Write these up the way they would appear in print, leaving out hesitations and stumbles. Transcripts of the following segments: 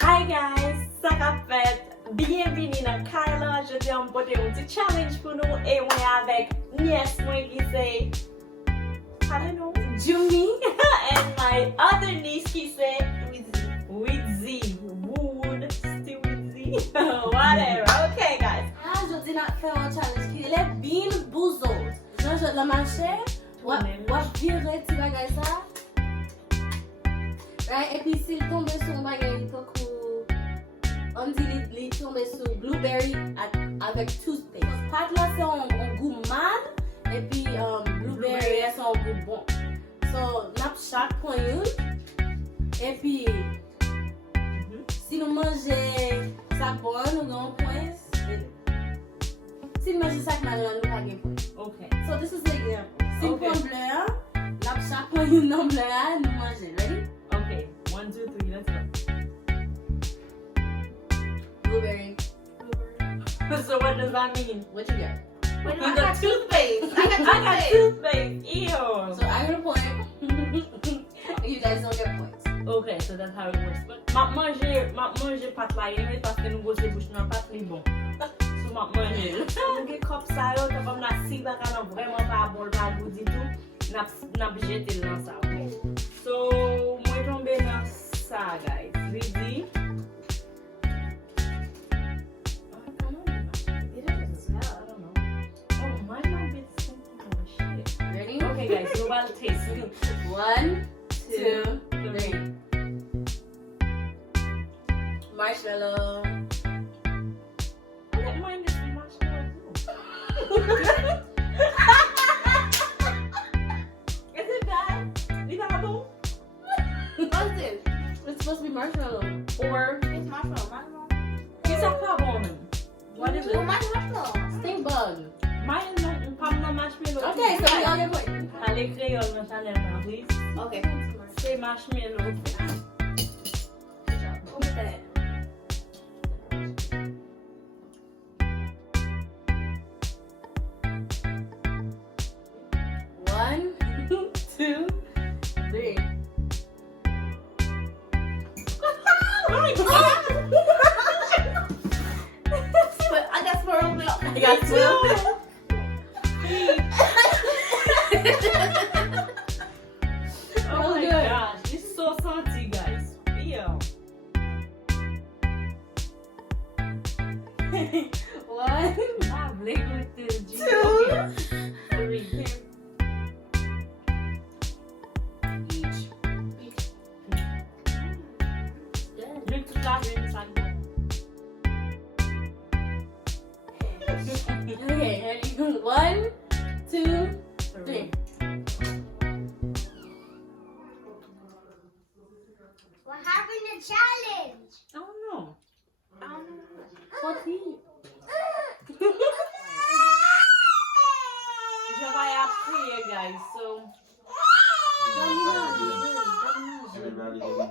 Hi guys, ça qu'a fait? Bienvenue dans Kyla. Je vais vous porter un petit challenge pour nous et moi avec nièce moi qui c'est I don't know, Jumi and my other niece qui c'est Wizzy. Wood, still Wizzy. Whatever. Okay guys. Aujourd'hui, on fait un challenge qui est bien boozled. Je la marché, ou virer petit bagay ça. Right? Et puis s'il tombe sur un bagay, on dit il tombe sur blueberry avec toothpaste. Pat là c'est un goût mal et puis blueberry c'est un goût bon. So, n'a chaque point une. Et puis si nous mangeons ça bon, nous avons un point. Si nous mangeons ça mal, nous n'avons pas de point. Okay. So this is the example. Si nous prenons bleu, n'a chaque point une non bleu, nous mangeons. Ready? Okay. 1, 2, 3, let's go. Blueberry. So what does that mean? What you got? I got toothpaste. I got toothpaste. Ew. So I get a point. You guys don't get points. Okay, so that's how it works. But ma manger pat la yeme parce que nous gosse bouche nan pat li bon. So ma manger. Nous gen kop sa yo, ta fam na si ba ka nan vraiment pas bon pas goût du tout. N'a jeté dans ça. So moi tomber dans ça guys. Ready? Okay guys, global taste. 1, 2, 3. Marshmallow. I don't mind this marshmallow too. Is it bad? Is that bon? What is it? It's supposed to be marshmallow. Or It's marshmallow. it's a carbon. What is it? Oh, marshmallow. Stink bug. Mine is not marshmallow. Okay, so we all get points. Allez créole dans Chanel now, please. Okay. Say marshmallow. Good job. Who was that? One, 2, 3. But I got swirl milk. I got 2. Oh my good. gosh, it's so salty, guys. Ew. 1, I've lived with the G. 2. Okay. 3. Each. Drink to that, drink to Okay, ready? 1, 2, 3. What happened to challenge? I don't know. What he? Je vais appuyer, guys. So. Everybody getting one.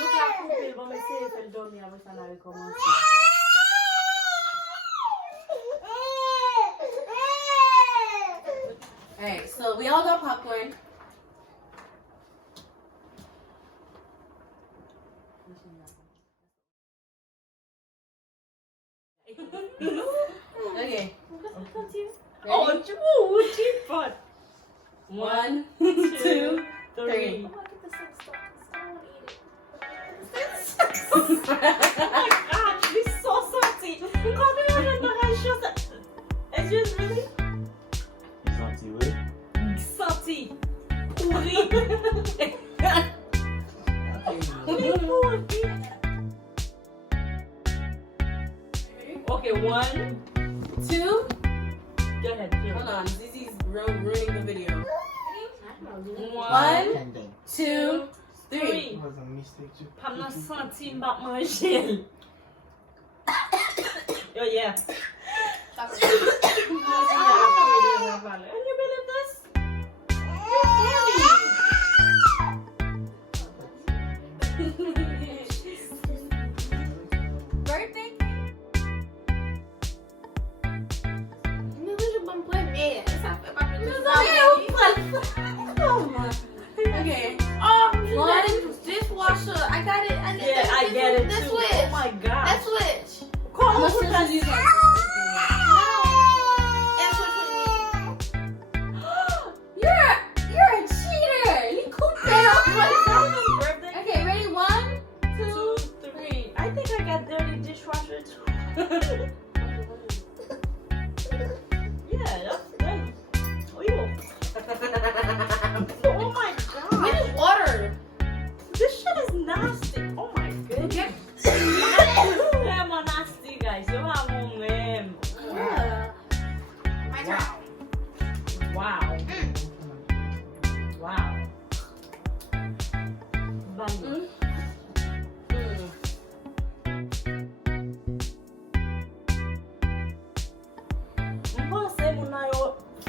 Look à couper, il va m'essayer de faire dormir avant ça va recommencer. Alright, so we all got popcorn. Okay. Oh, true, cheap pot. 1, 2, 3. Oh my gosh, this is so salty. Quand on a une chose, it's just really You salty with? salty. Pouri. Okay, 1, 2. go ahead. Hold on, Zizi's ruining the video. 1, 1, 2, 3. 3. It was a mistake. Pas nan santi mbap manger. Oh yeah. And you believe this? Birthday? No, there's a bump with me. It's not Okay. Sometimes you can. And switch with me. You're a cheater. You cooked that up. Birthday. Okay, ready? 1, 2, 2, 3. I think I got dirty dishwasher too. Yeah, that's good. Oh, you. Oh my god. We need water. This shit is nasty. Oh my goodness. Damn, I'm nasty, guys. You have one name. My turn. Wow. Wow. Value. Mpense moun nan yo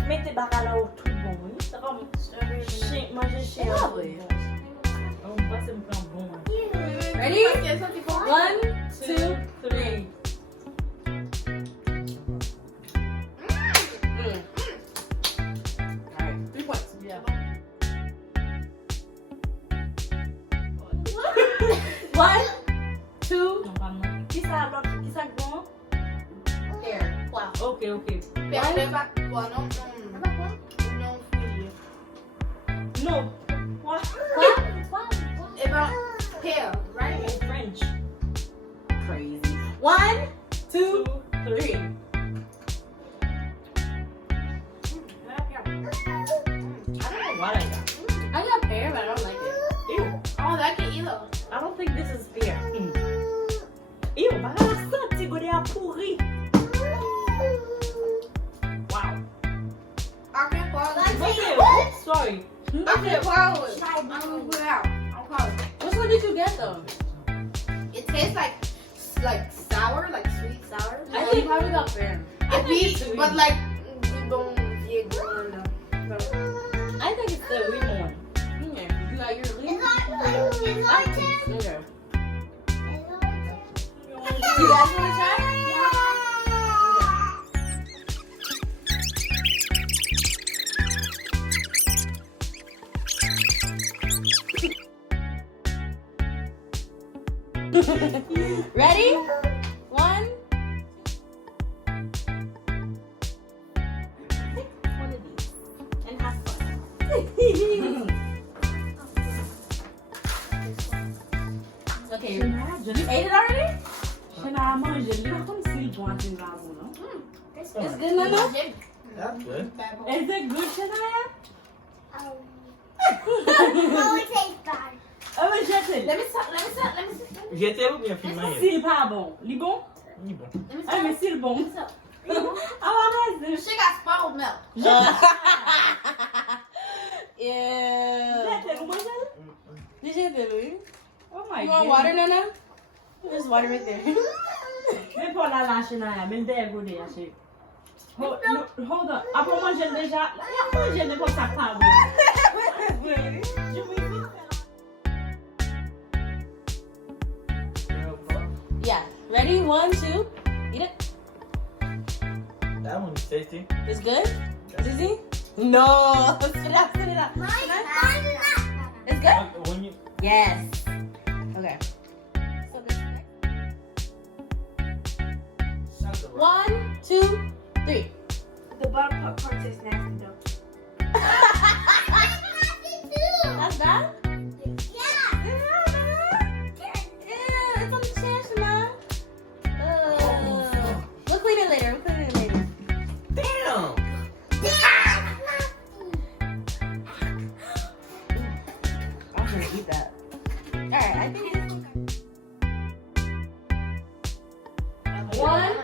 mette bakala ou tout bon. C'est comme manger chien. Ah oui. Mpense moun pran bon. Ready? Yes, something for 1, 2, 3. Alright, 3 points. Yeah. 1, 2, Non, pas moi. Qui ça l'autre? Qui ça bon? here. Wow. Ok, ok. Perdre pas. Bon, non, non, fouiller. Non. What? Eh ben, pear, right? In French. Crazy. 1, 2, 3. 3. I don't know. What I got? I got pear, but I don't like it. Ew. I don't like it either. I don't think this is fair. Ew, bakala santi go de a pouri. Wow. I can't follow it. Okay, sorry. I can't follow it. I'm gonna put it out. I'll follow it. Which one did you get though? It tastes like sour, like sweet sour. I think you probably got pear. It beats, sweet. but like we don't get going. I think it's the real one. Okay. You got your leaf? Okay. You guys want to try? Ready? 1. One of these. And have fun. Okay. You ate it already? Généralement, je lis comme si bon à une raison, non? It's good, Nana? That's good. Is it good, Shania? Oh, mais jette-le. Let me see. J'étais ou bien filmé? S'il pas bon. Li bon? Ni bon. Ah, mais s'il bon. Ah, vas-y. She got spoiled milk. Yeah. Jette-le, comment ça? Did you get it? Oh my You god. want water, Nana? There's water right there. Mais pour la lâcher, Naya, mais le dégoûter, chérie. Hold on. Après, moi, j'ai déjà. Moi, j'ai ne pas ça pas bon. Je vous dis. Yeah. Ready? 1, 2. Eat it. That one's tasty. It's good? Dizzy? No. Spit it out. Spit it out. It's good? When you Yes. Okay. So this next. shut the 1, 2, 3. The bottom part tastes nasty though. That's bad? Yeah. It's on the chest, man. We'll clean it later. We'll clean it later. Damn! I'm gonna eat that. Alright, I think it's okay. 1,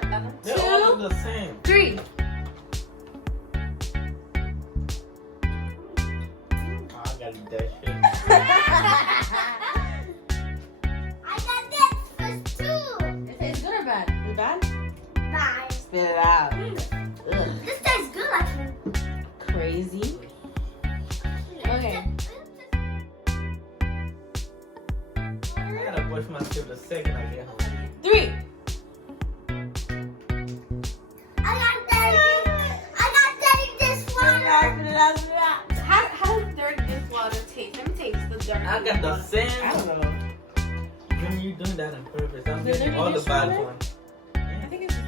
They all look the same. 3. Oh, I gotta eat that shit. It tastes good or bad? Is it bad? Spit it out. Ugh, crazy. Okay. I gotta brush my teeth the second I get home. 3. How does dirty dishwater taste? Let me taste the dirty. I got the same. I don't know. When you doing that on purpose, I'm The getting dirty all the bad dishwater? ones. I think it's just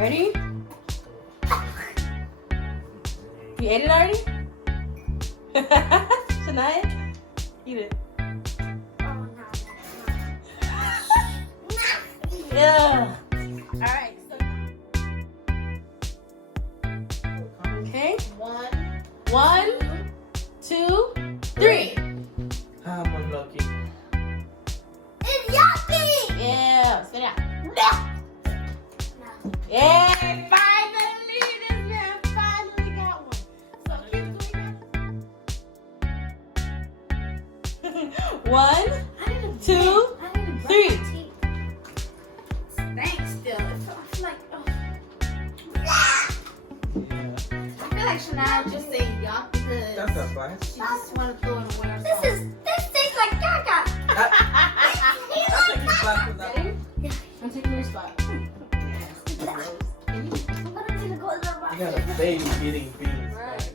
Ready? You ate it already? Shania? Eat it. Yeah. Alright. Okay. 1, 2, 3. I'm unlucky. It's yucky! Yeah. Spit it out. Yeah. Finally, this man finally got one. So keep doing that. 1, 2, 3. Thanks still. I feel like, oh. I feel like Chanel just saying yuck because That's a fine. she just want to throw it away or This tastes like caca. I think he's black with that. I'm taking your spot. You got a baby eating beans. Right.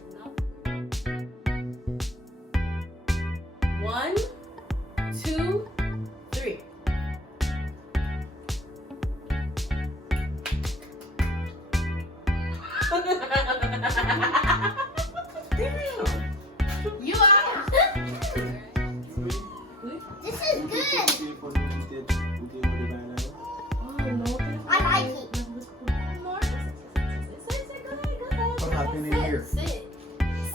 1, 2, 3. You are. This is good. I like it. What happened in here? Sit.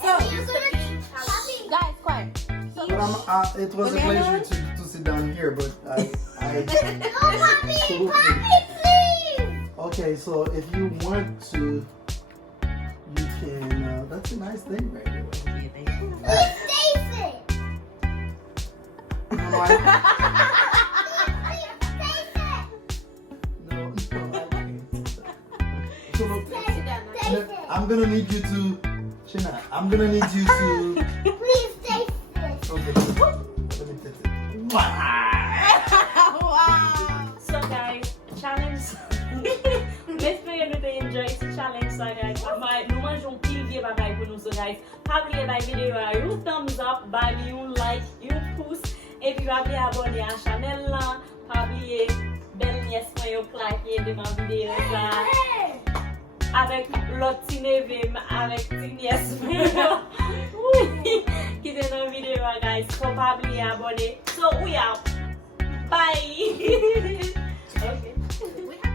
So, Guys, guys, quiet. But it was a pleasure to sit down here, but I please. okay, so if you want to, you can, that's a nice thing right there. Please taste it. No, I can't. So look, I'm gonna need you to, Shana, I'm gonna need you to, Please taste it. okay, let me taste it. Wow. Wow. So guys, challenge. J'espère que vous avez enjoy ce challenge ça guys. Nous mangeons pile de bagay pour nous so guys. Pas oublier la vidéo à un thumbs up, bah un like, un pouce et puis pas oublier abonner à la chaîne là. Pas oublier belle nièce moi yo claquer de ma vidéo là. Avec l'autre petit neveu, avec petite nièce moi. Oui, qui est dans la vidéo guys. Faut pas oublier abonner. So we out. Bye. Okay. We have